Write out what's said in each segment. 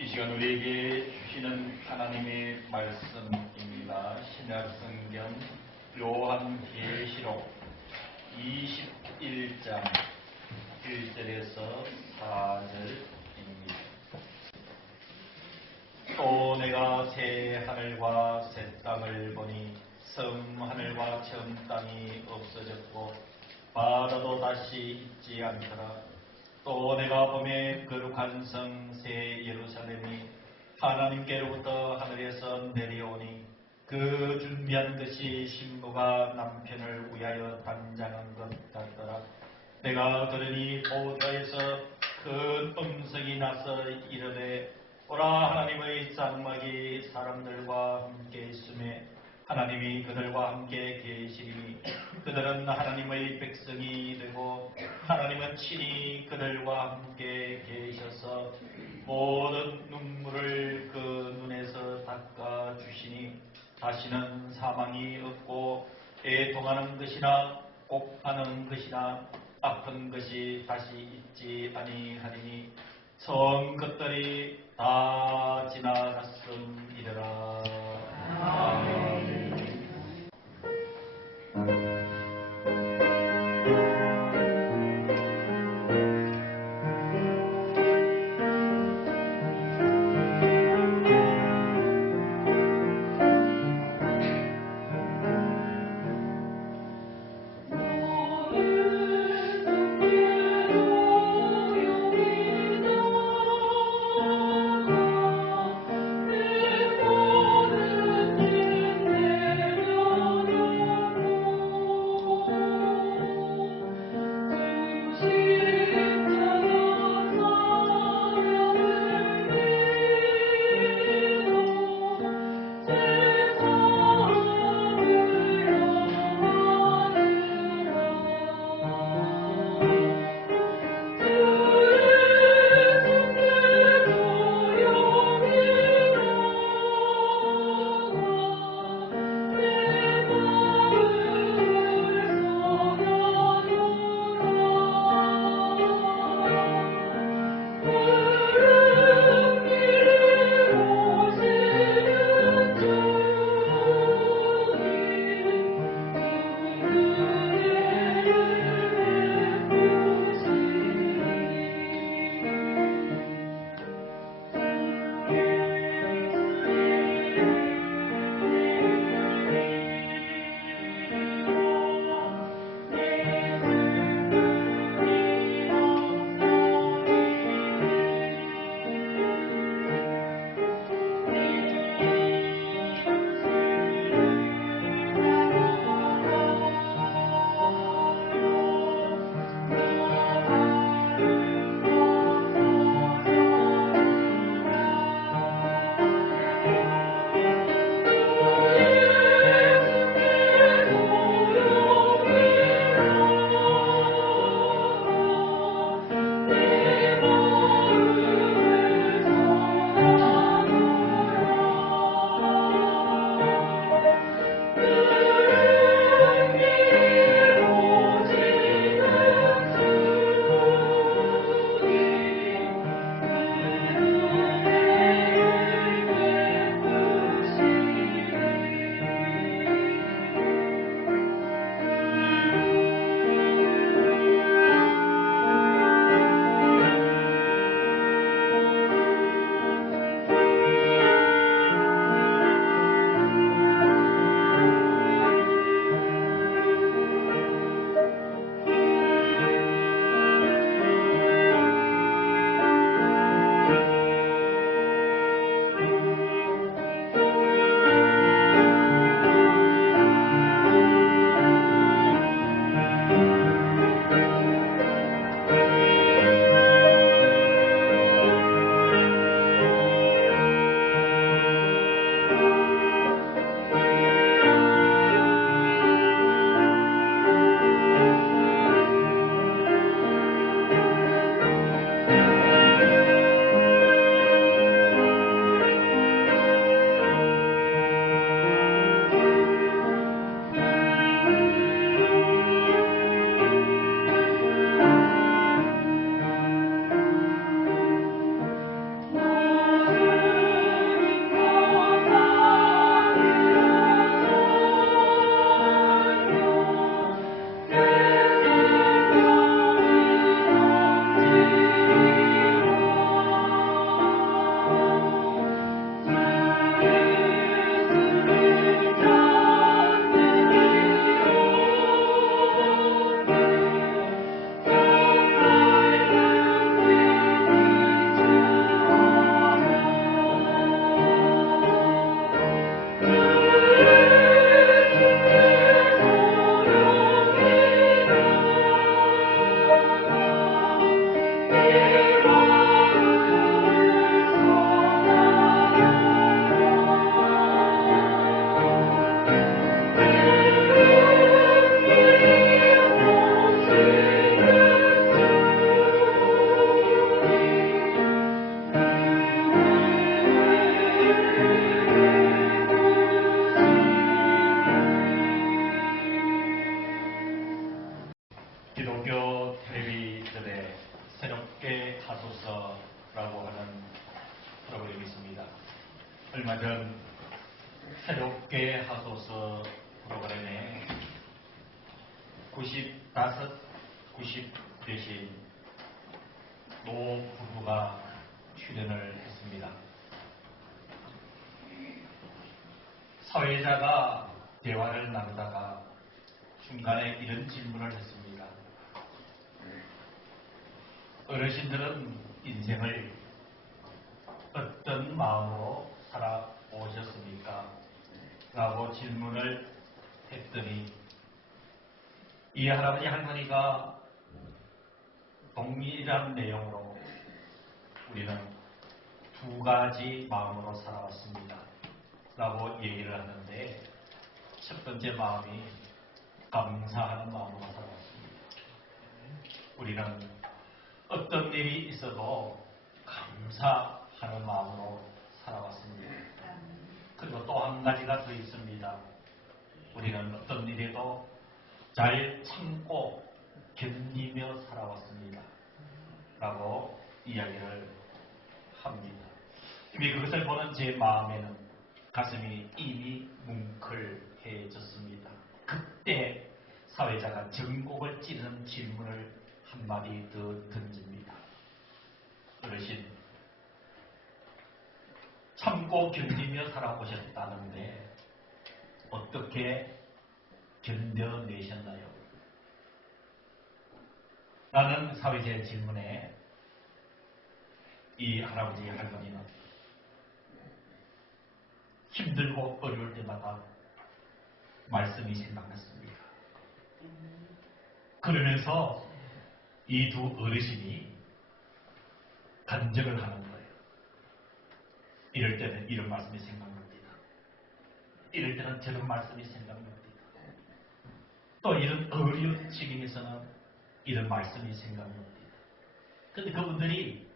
이 시간 우리에게 주시는 하나님의 말씀입니다. 신약성경 요한계시록 21장 1절에서 4절입니다. 또 내가 새 하늘과 새 땅을 보니 섬 하늘과 처음 땅이 없어졌고 바다도 다시 있지 않더라. 또 내가 보매 거룩한 성 새 예루살렘이 하나님께로부터 하늘에서 내려오니 그 준비한 것이 신부가 남편을 위하여 단장한 것 같더라. 내가 들으니 보좌에서 큰 음성이 나서 이르되 오라, 하나님의 장막이 사람들과 함께 있음에 하나님이 그들과 함께 계시리니 그들은 하나님의 백성이 되고 하나님은 친히 그들과 함께 계셔서 모든 눈물을 그 눈에서 닦아주시니 다시는 사망이 없고 애통하는 것이나 곡하는 것이나 아픈 것이 다시 있지 아니하리니 처음 것들이 다 지나갔음이더라. 아멘. 얼마 전 새롭게 하소서 프로그램에 95, 90 되신 노 부부가 출연을 했습니다. 사회자가 대화를 나누다가 중간에 이런 질문을 했습니다. 어르신들은 인생을 어떤 마음으로 살아오셨습니까? 라고 질문을 했더니 이 할아버지 할머니가 동일한 내용으로 우리는 두 가지 마음으로 살아왔습니다. 라고 얘기를 하는데 첫 번째 마음이 감사하는 마음으로 살아왔습니다. 우리는 어떤 일이 있어도 감사하는 마음으로 살아왔습니다. 그리고 또 한 가지가 더 있습니다. 우리는 어떤 일에도 잘 참고 견디며 살아왔습니다. 라고 이야기를 합니다. 이미 그것을 보는 제 마음에는 가슴이 이미 뭉클해졌습니다. 그때 사회자가 전곡을 찌르는 질문을 한마디 더 던집니다. 어르신, 참고 견디며 살아오셨다는데 어떻게 견뎌내셨나요? 라는 사회자의 질문에 이 할아버지 할머니는 힘들고 어려울 때마다 말씀이 생각났습니다. 그러면서 이 두 어르신이 간증을 하는 거예요. 이럴 때는 이런 말씀이 생각납니다. 이럴 때는 저런 말씀이 생각납니다. 또 이런 어려운 시기에서는 이런 말씀이 생각납니다. 그런데 그분들이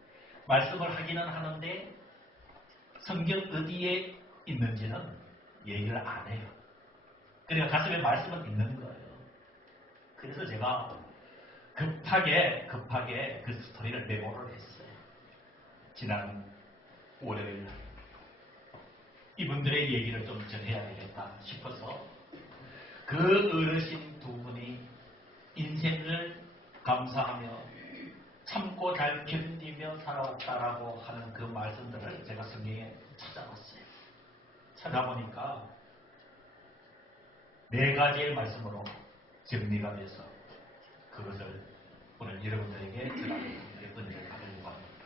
말씀을 하기는 하는데 성경 어디에 있는지는 얘기를 안 해요. 그러니까 가슴에 말씀은 있는 거예요. 그래서 제가 급하게 그 스토리를 메모를 했어요. 지난 월요일 이분들의 얘기를 좀 전해야 되겠다 싶어서 그 어르신 두 분이 인생을 감사하며 참고 잘 견디며 살아왔다라고 하는 그 말씀들을 제가 성경에 찾아봤어요. 찾아보니까 4가지의 말씀으로 정리가 돼서 그것을 오늘 여러분들에게 전하는 은혜를 받으려고 합니다.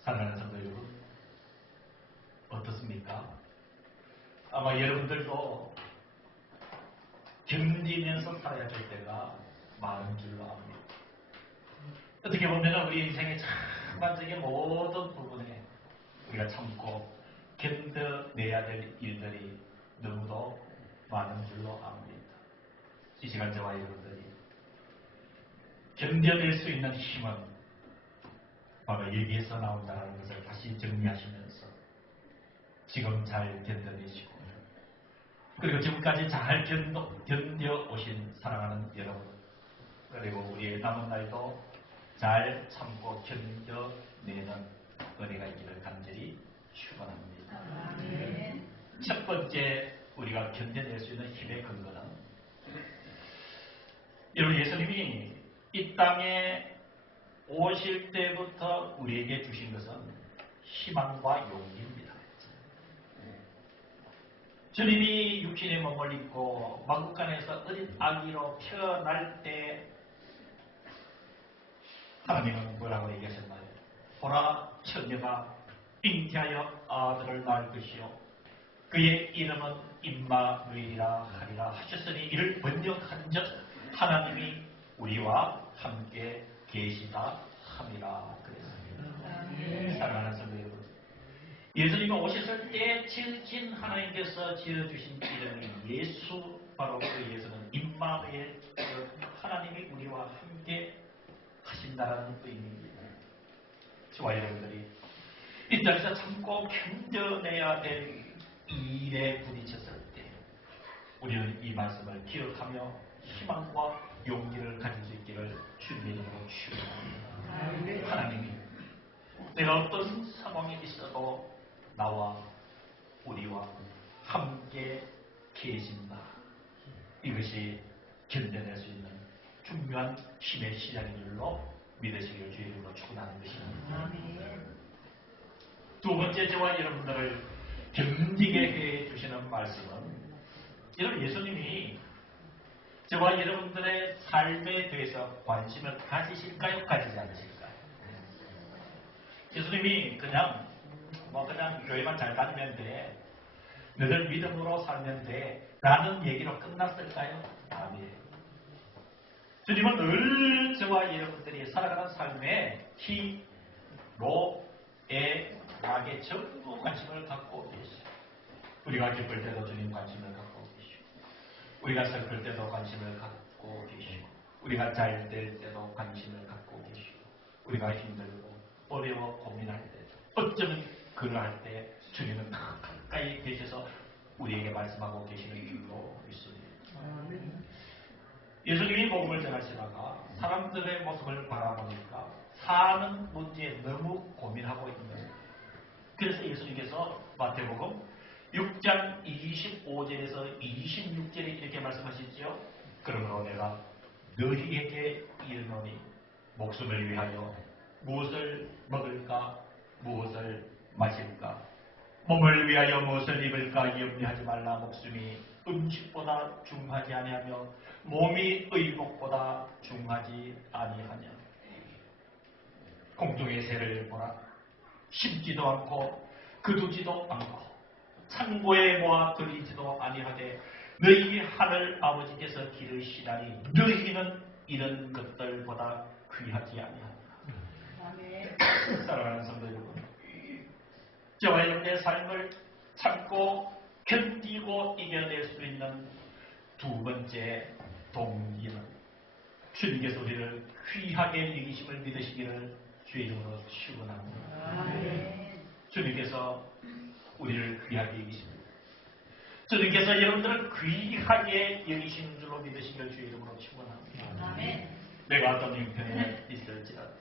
사랑하는 성도 여러분, 어떻습니까? 아마 여러분들도 견디면서 살아야 될 때가 많은 줄로 압니다. 어떻게 보면 우리 인생의 전반적인 모든 부분에 우리가 참고 견뎌내야 될 일들이 너무도 많은 줄로 압니다. 이 시간 저와 여러분들이 견뎌낼 수 있는 힘은 바로 여기에서 나온다는 것을 다시 정리하시면서 지금 잘 견뎌내시고 그리고 지금까지 잘 견뎌오신 사랑하는 여러분 그리고 우리의 남은 날도 잘 참고 견뎌내는 은혜가 있기를 간절히 축원합니다. 첫 번째 우리가 견뎌낼 수 있는 힘의 근거는 여러분 예수님이 이 땅에 오실 때부터 우리에게 주신 것은 희망과 용기입니다. 주님이 육신의 몸을 입고 마구간에서 어린 아기로 태어날 때 하나님은 뭐라고 얘기하셨나요? 보라 처녀가 잉태하여 아들을 낳을 것이요 그의 이름은 임마누엘이라 하리라 하셨으니 이를 번역한즉 하나님이 우리와 함께 계시다 함이라 그랬습니다. 사랑하는 성도 여러분, 예수님이 오셨을 때 지으신 하나님께서 지어주신 이름이 예수, 바로 그 예수는 임마누엘, 하나님이 우리와 함께 하신다는 의미입니다. 저와 여러분들이 이 땅에서 참고 견뎌내야 될 일에 부딪혔을 때 우리는 이 말씀을 기억하며 희망과 용기를 가질 수 있기를 주님의 이름으로 축원합니다. 하나님이 내가 어떤 상황에 있어도 나와 우리와 함께 계신다. 이것이 견뎌낼 수 있는 중요한 힘의 시작인 줄로 믿으시기를 주의 이름으로 축원하는 것입니다. 두 번째, 저와 여러분들을 견디게 해 주시는 말씀은 여러분, 예수님이 저와 여러분들의 삶에 대해서 관심을 가지실까요? 가지지 않으실까요? 예수님이 그냥 교회만 잘 다니면 돼, 너들 믿음으로 살면 돼 라는 얘기로 끝났을까요? 아니에요. 주님은 늘 저와 여러분들이 살아가는 삶에 희, 로, 에, 락에 전부 관심을 갖고 계시고, 우리가 기쁠 때도 주님 관심을 갖고 계시고, 우리가 슬플 때도 관심을 갖고 계시고, 우리가 잘 될 때도 관심을 갖고 계시고, 우리가 힘들고 어려워 고민할 때, 어쩌면 그러할 때 주님은 가까이 계셔서 우리에게 말씀하고 계시는 줄로 믿습니다. 예수님이 복음을 전하시다가 사람들의 모습을 바라보니까 사는 문제에 너무 고민하고 있는 거예요. 그래서 예수님께서 마태복음 6장 25절에서 26절에 이렇게 말씀하시죠. 그러므로 내가 너희에게 이르노니 목숨을 위하여 무엇을 먹을까, 무엇을 마실까, 몸을 위하여 무엇을 입을까 염려하지 말라. 목숨이 음식보다 중하지 아니하며 몸이 의복보다 중하지 아니하냐. 공중의 새를 보라. 심지도 않고 거두지도 않고 창고에 모아 들이지도 아니하되 너희 하늘 아버지께서 기르시다니 너희는 이런 것들보다 귀하지 아니하냐. 사랑하는 성도 여러분, 저와 여러분의 삶을 참고 견디고 이겨낼 수 있는 두 번째 동기는 주님께서 우리를 귀하게 여기심을 믿으시기를 주의 이름으로 축원합니다. 주님께서 우리를 귀하게 여기십니다. 주님께서 여러분들을 귀하게 여기시는 줄로 믿으시기를 주의 이름으로 축원합니다. 내가 어떤 형편에 있을지라도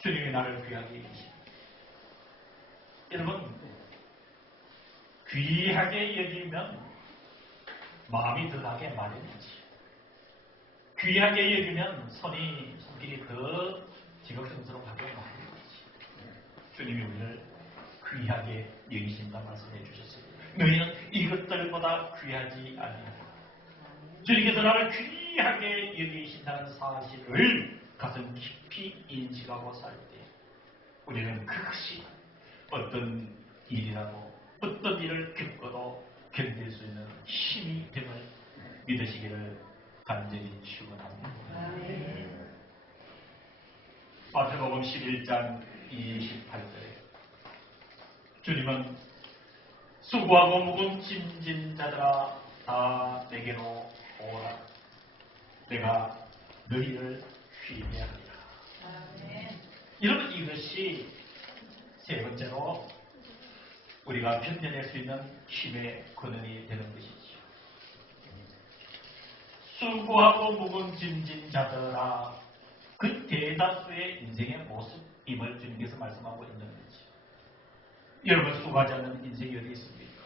주님이 나를 귀하게 여기십니다. 여러분, 귀하게 여기면 마음이 더 나게 마련이지. 귀하게 여기면 손길이 더 지극성스럽게 마련이지. 주님이 우리를 귀하게 여기신다 말씀해 주셨습니다. 너희는 이것들보다 귀하지 아니하다. 주님께서 나를 귀하게 여기신다는 사실을 가슴 깊이 인식하고 살 때 우리는 그것이 어떤 일이라도 어떤 일을 겪어도 견딜 수 있는 힘이 됨을 믿으시기를 간절히 축원합니다. 마태복음 11장 28절에 주님은 수고하고 무거운 짐진 자들아 다 내게로 오라. 내가 너희를 쉬게 하리라. 여러분, 이것이 세 번째로 우리가 견뎌낼 수 있는 힘의 근원이 되는 것이죠. 수고하고 무거운 짐진 자들아, 그 대다수의 인생의 모습임을 주님께서 말씀하고 있는 거죠. 여러분, 수고하지 않는 인생이 어디 있습니까?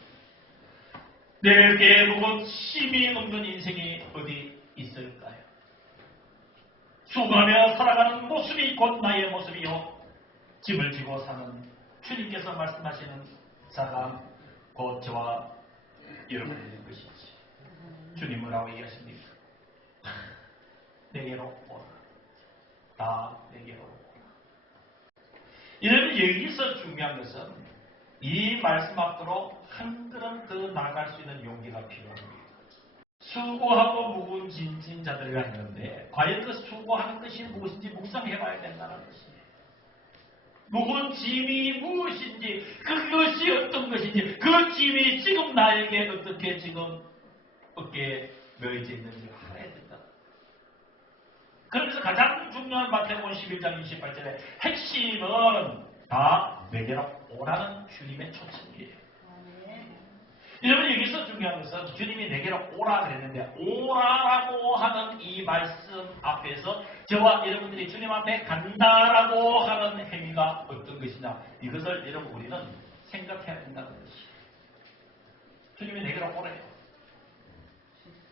내게 무거운 힘이 없는 인생이 어디 있을까요? 수고하며 살아가는 모습이 곧 나의 모습이요, 짐을 지고 사는 주님께서 말씀하시는 자가 곧 저와 여러분의 것이지. 주님 뭐라고 얘기하십니까? 내게로 오라. 다 내게로 오라. 이러면 여기서 중요한 것은 이 말씀 앞으로 한 걸음 더 나아갈 수 있는 용기가 필요합니다. 수고하고 무거운 짐진 자들이라 했는데 과연 그 수고하는 것이 무엇인지 묵상해봐야 된다는 것이에요. 무거운 짐이 무엇인지, 그것이 어떤 것인지, 그 짐이 지금 나에게 어떻게 지금 어깨에 놓여져 있는지 알아야 된다. 그러면서 가장 중요한 마태복음 11장 28절의 핵심은 다 내게로 오라는 주님의 초청이에요. 여러분, 여기서 중요한 것은 주님이 내게로 오라 그랬는데 오라라고 하는 이 말씀 앞에서 저와 여러분들이 주님 앞에 간다라고 하는 행위가 어떤 것이냐, 이것을 여러분 우리는 생각해야 된다는 것이. 주님이 내게로 오래요.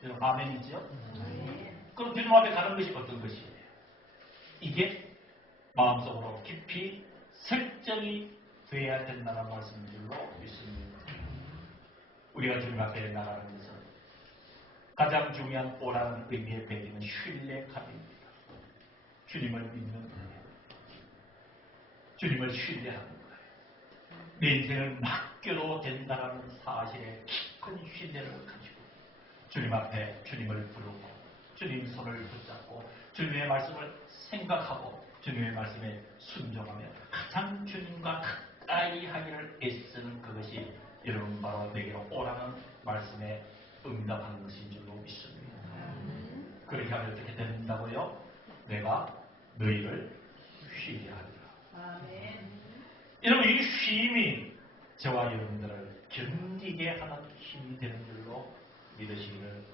여러분 아멘이지요? 그럼 주님 앞에 가는 것이 어떤 것이에요? 이게 마음속으로 깊이 설정이 되어야 된다는 말씀인 줄로 믿습니다. 우리가 주님 앞에 나가는 것은 가장 중요한 오라는 의미의 배경은 신뢰감입니다. 주님을 믿는 거예요. 주님을 신뢰하는 거예요. 내 인생을 맡겨도 된다는 사실에 깊은 신뢰를 가지고 주님 앞에 주님을 부르고 주님 손을 붙잡고 주님의 말씀을 생각하고 주님의 말씀에 순종하며 가장 주님과 가까이 하기를 애쓰는 그것이 여러분 바로 내게로 오라는 말씀에 응답하는 것인 줄로 믿습니다. 그렇게 하면 어떻게 된다고요? 내가 너희를 쉬게 하리라. 여러분 이 쉼이 저와 여러분들을 견디게 하는 힘이 되는 줄로 믿으시기를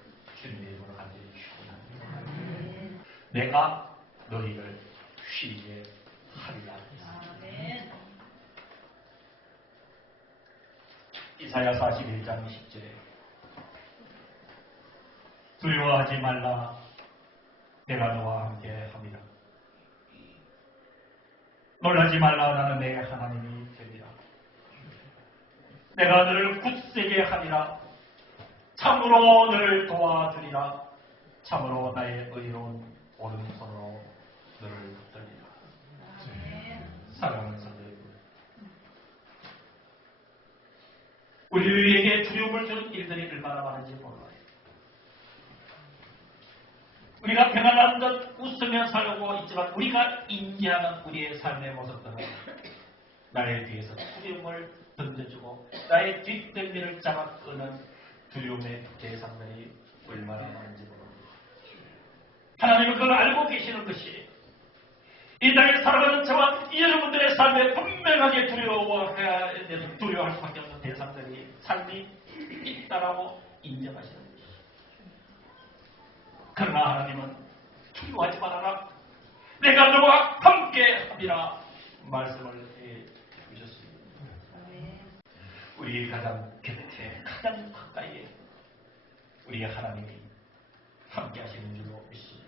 주님의 이름으로 간절히 축원합니다. 내가 너희를 쉬게 하리라. 이사야 41장 10절에 두려워하지 말라 내가 너와 함께 합니다. 놀라지 말라 나는 내 하나님이 되리라. 내가 너를 굳세게 하리라. 참으로 너를 도와주리라. 참으로 나의 의로운 오른손으로 너를 붙들리라. 사랑하는 성도여러분, 우리에게 두려움을 주는 일들이 얼마나 많은지 몰라요. 우리가 평안한 듯 웃으며 살고 있지만 우리가 인지하는 우리의 삶의 모습들은 나의 뒤에서 두려움을 던져주고 나의 뒷덜미를 잡아 끄는 두려움의 대상들이 얼마나 많은지 모릅니다. 하나님은 그걸 알고 계시는 것이 이 땅에 살아가는 저와 여러분들의 삶에 분명하게 두려워할 수밖에 없는 대상들이 삶이 있다라고 인정하시는 것이죠. 그러나 하나님은 두려워하지 말아라. 내가 너와 함께 하리라 말씀을 해 주셨습니다. 우리 가장 곁에 가장 가까이에 우리 하나님이 함께 하시는 줄로 믿습니다.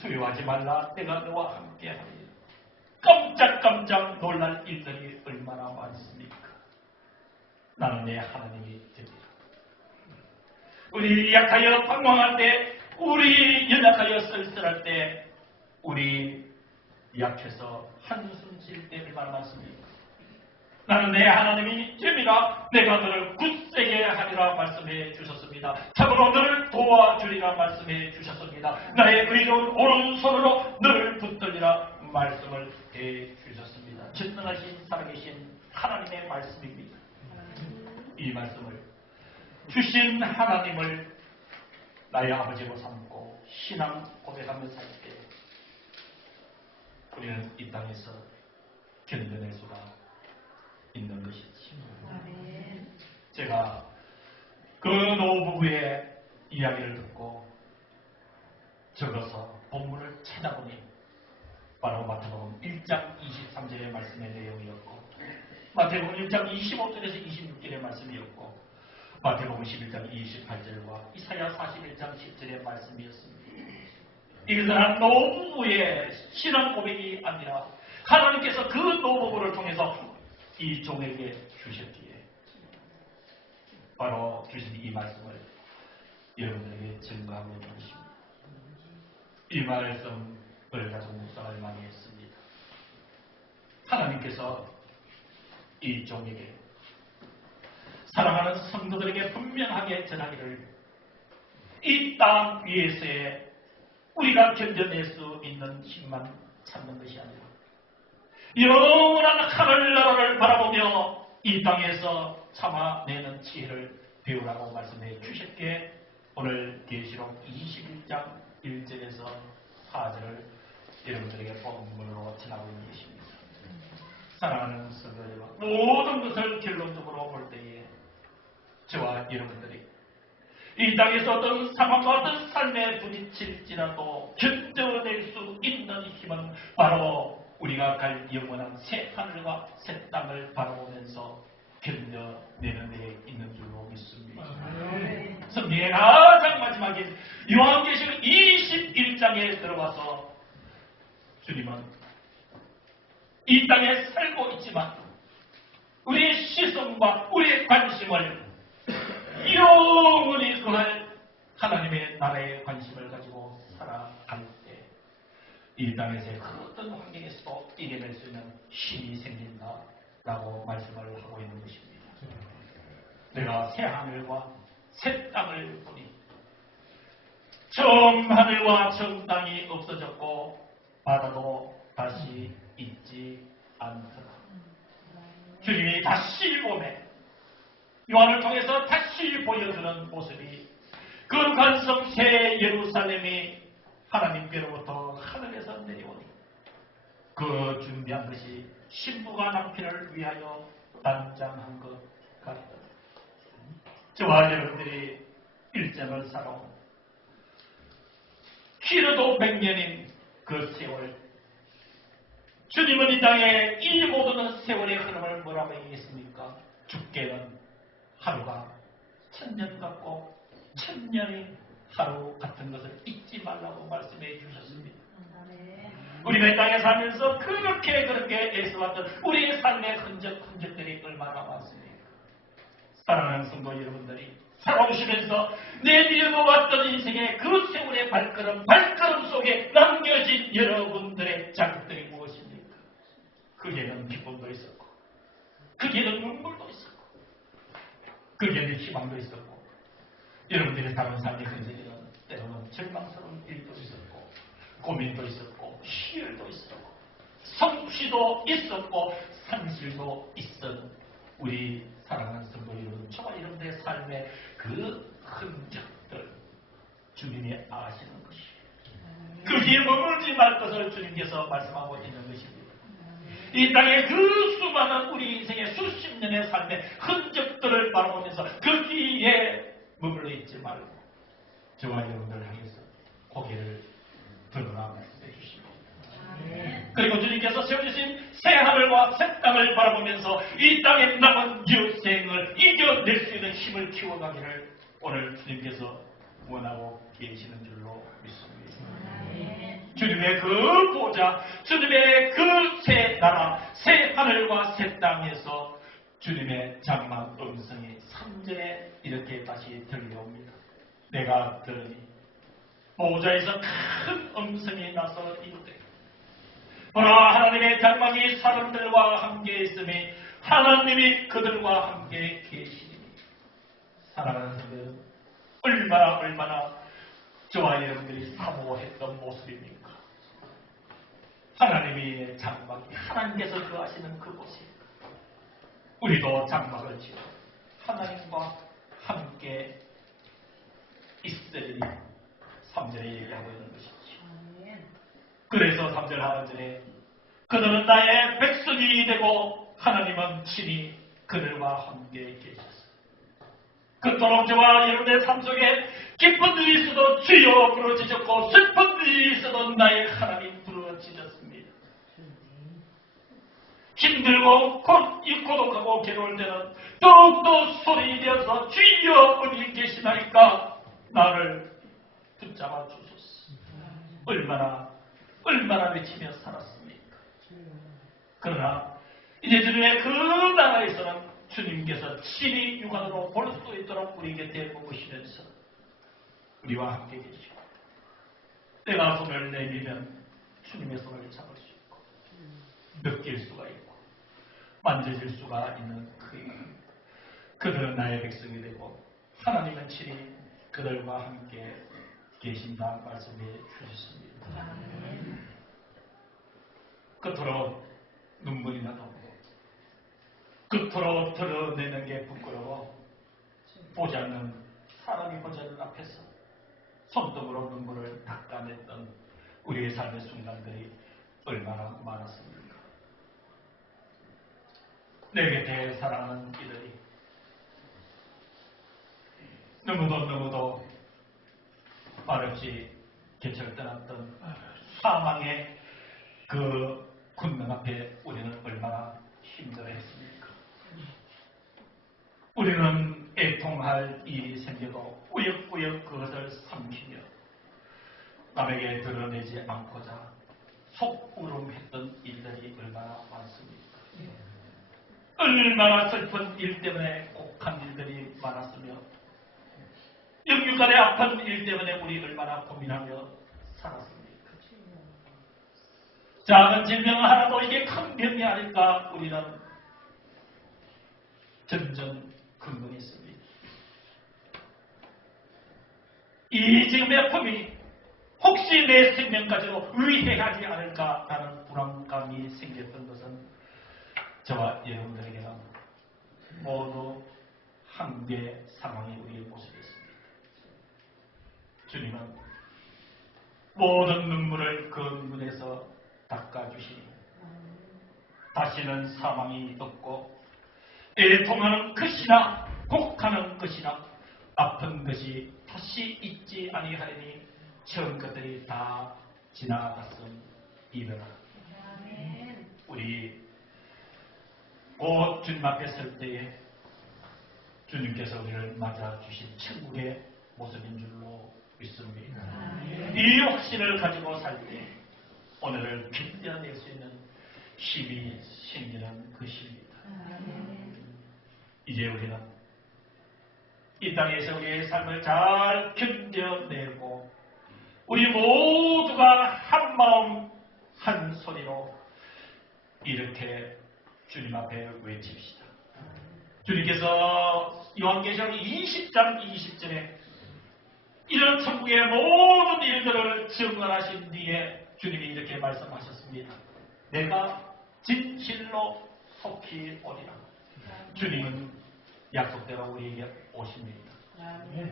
두려워하지 말라. 내가 너와 함께 하리라. 깜짝깜짝 놀랄 일들이 얼마나 많습니까? 나는 내 하나님이 됩니다. 우리 약하여 방황할 때, 우리 연약하여 쓸쓸할 때, 우리 약해서 한숨 쉴 때 얼마나 많습니까? 나는 내 하나님이 됩니다. 내가 너를 굳세게 하리라 말씀해 주셨습니다. 참으로 너를 도와주리라 말씀해 주셨습니다. 나의 의로운 오른손으로 너를 붙들리라 말씀을 해 주셨습니다. 전능하신 살아계신 하나님의 말씀입니다. 이 말씀을 주신 하나님을 나의 아버지로 삼고 신앙 고백하며 살 때 우리는 이 땅에서 견뎌낼 수가 있는 것이지. 제가 그 노부부의 이야기를 듣고 적어서 본문을 찾아보니 바로 마태복음 1장 23절의 말씀의 내용이었고 마태복음 1장 25절에서 26절의 말씀이었고 마태복음 11장 28절과 이사야 41장 10절의 말씀이었습니다. 이것은 한 노부부의 신앙 고백이 아니라 하나님께서 그 노부부를 통해서 이 종에게 주셨기에 바로 주신 이 말씀을 여러분들에게 증거하고 있는 것입니다. 이 말씀을 가지고 묵상을 많이 했습니다. 하나님께서 이 종에게 사랑하는 성도들에게 분명하게 전하기를 이 땅 위에서의 우리가 견뎌낼 수 있는 힘만 찾는 것이 아니라 영원한 하늘나라를 바라보며 이 땅에서 참아내는 지혜를 배우라고 말씀해 주셨기에 오늘 계시록 21장 1절에서 4절을 여러분들에게 본문으로 전하고 있는 것입니다. 사랑하는 성도 여러분, 모든 것을 결론적으로 볼 때에 저와 여러분들이 이 땅에서 어떤 상황과 어떤 삶에 부딪힐지라도 견뎌낼 수 있는 힘은 바로 우리가 갈 영원한 새 하늘과 새 땅을 바라보면서 견뎌내는 데 있는 줄로 믿습니다. 성경의 가장 마지막에 요한계시록 21장에 들어가서 주님은 이 땅에 살고 있지만 우리의 시선과 우리의 관심을 영원히 그할 하나님의 나라에 관심을 가지고 살아갈 때 이 땅에서의 어떤 환경에서도 이겨낼 수 있는 힘이 생긴다라고 말씀을 하고 있는 것입니다. 내가 새 하늘과 새 땅을 보니 처음 하늘과 처음 땅이 없어졌고 바다도 다시 있지 않더라. 주님이 다시 보내 요한을 통해서 다시 보여주는 모습이 거룩한 성 새 예루살렘이 하나님께로부터 하늘에서 내려오니 그 준비한 것이 신부가 남편을 위하여 단장한 것 같다. 저와 여러분들이 일생을 살아온 길어도 100년인 그 세월, 주님은 이 땅에 이 모든 세월의 흐름을 뭐라고 얘기했습니까? 죽게는 하루가 1000년 같고 1000년이 하루 같은 것을 잊지 말라고 말씀해 주셨습니다. 우리가 이 땅에 살면서 그렇게 애써왔던 우리의 삶의 흔적들이 얼마나 많습니까? 사랑하는 성도 여러분들이 살아오시면서 내밀어왔던 인생의 그 세월의 발걸음 속에 남겨진 여러분들의 자극들이 무엇입니까? 그게는 기쁨도 있었고, 그게는 눈물도 있었고, 그게는 희망도 있었고, 여러분들이 사는 삶의 흔적에는 때로는 절망스러운 일도 있었고, 고민도 있었고, 희열도 있었고, 성취도 있었고, 상실도 있었던 우리 사랑하는 성도 여러분, 저와 여러분들의 삶의 그 흔적들 주님이 아시는 것이에요. 거기에 머물지 말 것을 주님께서 말씀하고 있는 것입니다. 이 땅의 그 수많은 우리 인생의 수십 년의 삶의 흔적들을 바라보면서 거기에 머물러 있지 말고 저와 여러분들 향해서 고개를 들어라 말씀해 주십니다. 그리고 주님께서 세워주신 새 하늘과 새 땅을 바라보면서 이 땅에 남은 여생을 이겨낼 수 있는 힘을 키워가기를 오늘 주님께서 원하고 계시는 줄로 믿습니다. 주님의 그 보좌, 주님의 그 새 나라, 새 하늘과 새 땅에서 주님의 장막 음성이 3절에 이렇게 다시 들려옵니다. 내가 들으니 보좌에서 큰 음성이 나서 이르되 보라, 하나님의 장막이 사람들과 함께 있으니 하나님이 그들과 함께 계시니. 사랑하는 성도들, 얼마나 저와 여러분들이 사모했던 모습입니까? 하나님의 장막이 하나님께서 거하시는 그곳에 우리도 장막을 지어 하나님과 함께 있으리니 3절에 얘기하고 있는 것이죠. 그래서 3절 하반절에 그들은 나의 백성이 되고 하나님은 친히 그들과 함께 계셨습니다. 그토록 저와 여러분의 삶 속에 기쁜 일이 있어도 주여 부르짖었고 슬픈 일이 있어도 나의 하나님 부르짖었습니다. 힘들고 고독하고 괴로울 때는 더욱더 소리내어서 주여 어디 계시나이까 나를 붙잡아 주소서. 얼마나 외치며 살았습니까? 그러나 이제 주님의 그 나라에서는 주님께서 친히 육안으로 볼 수 있도록 우리 곁에 머무시면서 우리와 함께 계시고 때가 손을 내밀면 주님의 손을 잡을 수 있고 느낄 수가 있고 만져질 수가 있는 그들은 나의 백성이 되고 하나님은 친히 그들과 함께 계신다 말씀해 주셨습니다. 그토록 눈물이 나도 그토록 드러내는 게 부끄러워 보지 않는 사람이 보지 않는 앞에서 손등으로 눈물을 닦아냈던 우리의 삶의 순간들이 얼마나 많았습니까? 내 곁에 사랑하는 이들이 너무도 말없이 개철 떠났던 사망의 그 군능 앞에 우리는 얼마나 힘들어했습니까? 우리는 애통할 일이 생겨도 꾸역꾸역 그것을 삼키며 남에게 드러내지 않고자 속으름했던 일들이 얼마나 많습니까? 얼마나 슬픈 일 때문에 곡한 일들이 많았으며 영육간의 아픈 일 때문에 우리 얼마나 고민하며 살았습니까? 작은 질병 하나도 이게 큰 병이 아닐까 우리는 점점 근거했습니다. 이 지금의 아픔이 혹시 내 생명까지도 위해하지 않을까라는 불안감이 생겼던 것은 저와 여러분들에게는 모두 한계 상황이 우리의 모습이었습니다. 주님은 모든 눈물을 그 눈에서 닦아주시니 다시는 사망이 없고 애통하는 것이나 곡하는 것이나 아픈 것이 다시 있지 아니하리니 처음 것들이 다 지나갔음이더라. 우리 곧 주님 앞에 설 때에 주님께서 우리를 맞아주신 천국의 모습인 줄로 믿습니다. 이 확신을 가지고 살 때 오늘을 견뎌낼 수 있는 힘이 생기는 것입니다. 이제 우리는 이 땅에서 우리의 삶을 잘 견뎌내고 우리 모두가 한 마음 한 소리로 이렇게 주님 앞에 외칩시다. 주님께서 요한계시록 20장 20절에 이런 천국의 모든 일들을 증언하신 뒤에 주님이 이렇게 말씀하셨습니다. 내가 진실로 속히 오리라. 주님은 약속대로 우리에게 오십니다.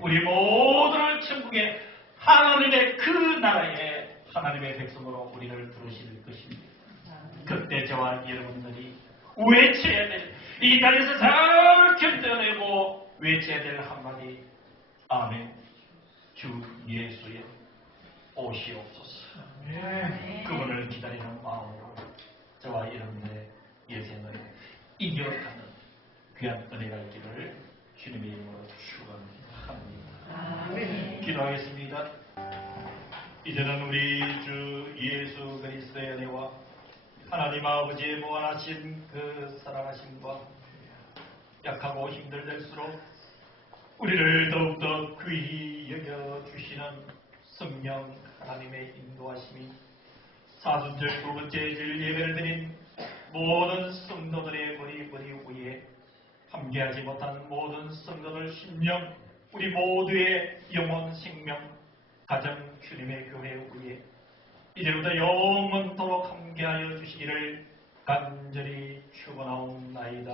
우리 모두를 천국의 하나님의 그 나라에 하나님의 백성으로 우리를 부르실 것입니다. 그때 저와 여러분들이 외쳐야 될, 이 땅에서 잘 견뎌내고 외쳐야 될 한마디, 아멘. 주 예수여 오시옵소서. 그분을 기다리는 마음으로 저와 여러분들의 예생을 이겨가는 귀한 은혜가 있기를 주님의 이름으로 축원합니다. 기도하겠습니다. 이제는 우리 주 예수 그리스도의 은혜와 하나님 아버지의 무한하신 그 사랑하심과 약하고 힘들될수록 우리를 더욱더 귀히 여겨주시는 성령 하나님의 인도하심이 사순절 두 번째 질 예배를 드린 모든 성도들의 머리 위에 함께하지 못한 모든 성도들 심령, 우리 모두의 영혼 생명, 가정 주님의 교회 위에 이제부터 영원토록 함께하여 주시기를 간절히 축원하옵나이다.